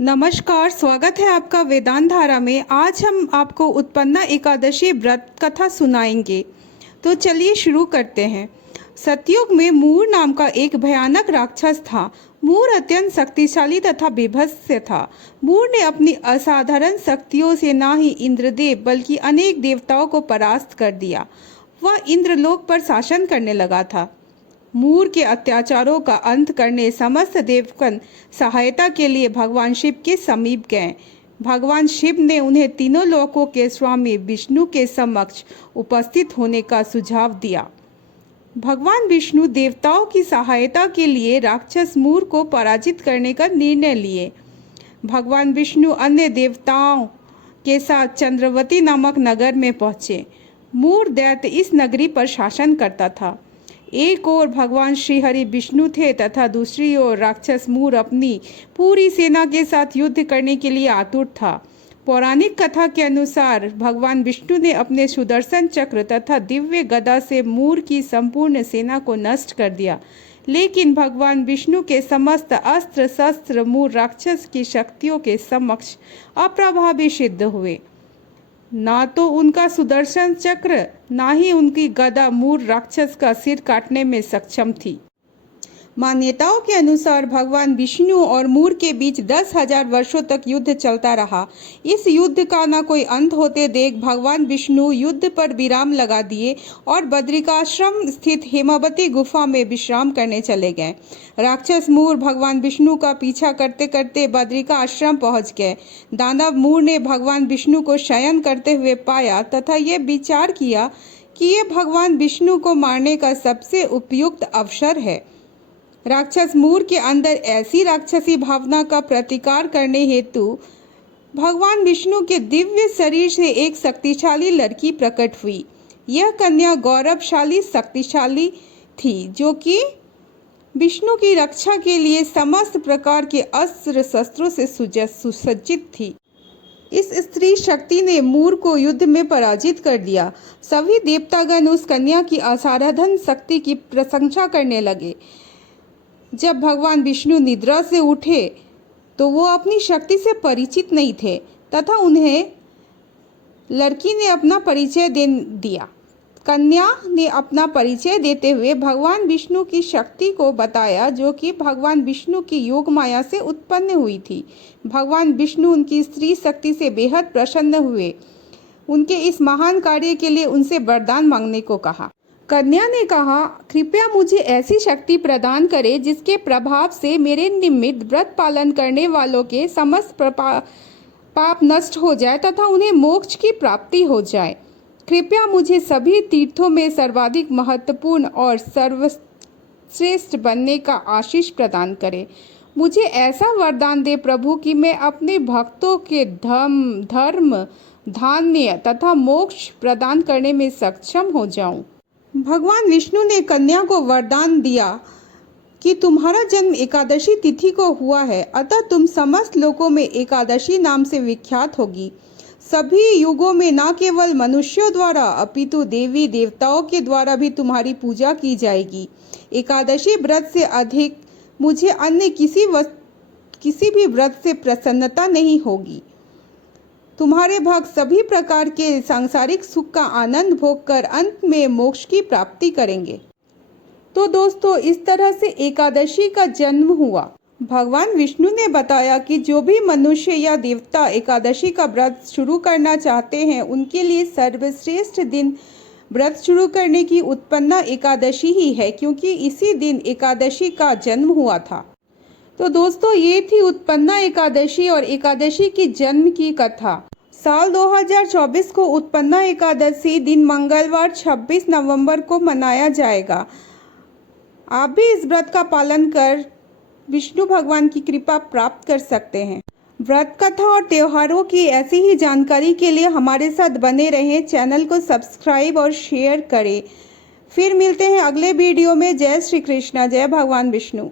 नमस्कार, स्वागत है आपका वेदांत धारा में। आज हम आपको उत्पन्ना एकादशी व्रत कथा सुनाएंगे। तो चलिए शुरू करते हैं। सतयुग में मूर नाम का एक भयानक राक्षस था। मूर अत्यंत शक्तिशाली तथा बीभत्स था। मूर ने अपनी असाधारण शक्तियों से न ही इंद्रदेव बल्कि अनेक देवताओं को परास्त कर दिया। वह इंद्रलोक पर शासन करने लगा था। मूर के अत्याचारों का अंत करने समस्त देवगण सहायता के लिए भगवान शिव के समीप गए। भगवान शिव ने उन्हें तीनों लोकों के स्वामी विष्णु के समक्ष उपस्थित होने का सुझाव दिया। भगवान विष्णु देवताओं की सहायता के लिए राक्षस मूर को पराजित करने का निर्णय लिए। भगवान विष्णु अन्य देवताओं के साथ चंद्रवती नामक नगर में पहुँचे। मूर दैत्य इस नगरी पर शासन करता था। एक ओर भगवान श्री हरि विष्णु थे तथा दूसरी ओर राक्षस मूर अपनी पूरी सेना के साथ युद्ध करने के लिए आतुर था। पौराणिक कथा के अनुसार भगवान विष्णु ने अपने सुदर्शन चक्र तथा दिव्य गदा से मूर की संपूर्ण सेना को नष्ट कर दिया, लेकिन भगवान विष्णु के समस्त अस्त्र शस्त्र मूर राक्षस की शक्तियों के समक्ष अप्रभावी सिद्ध हुए। ना तो उनका सुदर्शन चक्र ना ही उनकी गदा मूर राक्षस का सिर काटने में सक्षम थी। मान्यताओं के अनुसार भगवान विष्णु और मूर के बीच 10,000 वर्षों तक युद्ध चलता रहा। इस युद्ध का न कोई अंत होते देख भगवान विष्णु युद्ध पर विराम लगा दिए और बद्रिकाश्रम स्थित हेमावती गुफा में विश्राम करने चले गए। राक्षस मूर भगवान विष्णु का पीछा करते करते बद्रिका आश्रम पहुंच गए। दानव मूर ने भगवान विष्णु को शयन करते हुए पाया तथा ये विचार किया कि ये भगवान विष्णु को मारने का सबसे उपयुक्त अवसर है। राक्षस मूर के अंदर ऐसी राक्षसी भावना का प्रतिकार करने हेतु भगवान विष्णु के दिव्य शरीर से एक शक्तिशाली लड़की प्रकट हुई। यह कन्या गौरवशाली शक्तिशाली थी जो कि विष्णु की रक्षा के लिए समस्त प्रकार के अस्त्र शस्त्रों से सुसज्जित थी। इस स्त्री शक्ति ने मूर को युद्ध में पराजित कर दिया। सभी देवतागण उस कन्या की असाधारण शक्ति की प्रशंसा करने लगे। जब भगवान विष्णु निद्रा से उठे तो वो अपनी शक्ति से परिचित नहीं थे तथा उन्हें लड़की ने अपना परिचय दे दिया। कन्या ने अपना परिचय देते हुए भगवान विष्णु की शक्ति को बताया जो कि भगवान विष्णु की योग माया से उत्पन्न हुई थी। भगवान विष्णु उनकी स्त्री शक्ति से बेहद प्रसन्न हुए। उनके इस महान कार्य के लिए उनसे वरदान मांगने को कहा। कन्या ने कहा, कृपया मुझे ऐसी शक्ति प्रदान करें जिसके प्रभाव से मेरे निमित्त व्रत पालन करने वालों के समस्त पाप नष्ट हो जाए तथा उन्हें मोक्ष की प्राप्ति हो जाए। कृपया मुझे सभी तीर्थों में सर्वाधिक महत्वपूर्ण और सर्वश्रेष्ठ बनने का आशीष प्रदान करें। मुझे ऐसा वरदान दे प्रभु कि मैं अपने भक्तों के धर्म, धान्य तथा मोक्ष प्रदान करने में सक्षम हो जाऊं। भगवान विष्णु ने कन्या को वरदान दिया कि तुम्हारा जन्म एकादशी तिथि को हुआ है, अतः तुम समस्त लोकों में एकादशी नाम से विख्यात होगी। सभी युगों में न केवल मनुष्यों द्वारा अपितु देवी देवताओं के द्वारा भी तुम्हारी पूजा की जाएगी। एकादशी व्रत से अधिक मुझे अन्य किसी भी व्रत से प्रसन्नता नहीं होगी। तुम्हारे भक्त सभी प्रकार के सांसारिक सुख का आनंद भोग कर अंत में मोक्ष की प्राप्ति करेंगे। तो दोस्तों, इस तरह से एकादशी का जन्म हुआ। भगवान विष्णु ने बताया कि जो भी मनुष्य या देवता एकादशी का व्रत शुरू करना चाहते हैं उनके लिए सर्वश्रेष्ठ दिन व्रत शुरू करने की उत्पन्ना एकादशी ही है, क्योंकि इसी दिन एकादशी का जन्म हुआ था। तो दोस्तों, ये थी उत्पन्ना एकादशी और एकादशी की जन्म की कथा। साल 2024 को उत्पन्ना एकादशी दिन मंगलवार 26 नवंबर को मनाया जाएगा। आप भी इस व्रत का पालन कर विष्णु भगवान की कृपा प्राप्त कर सकते हैं। व्रत कथा और त्योहारों की ऐसी ही जानकारी के लिए हमारे साथ बने रहें। चैनल को सब्सक्राइब और शेयर करें। फिर मिलते हैं अगले वीडियो में। जय श्री कृष्णा, जय भगवान विष्णु।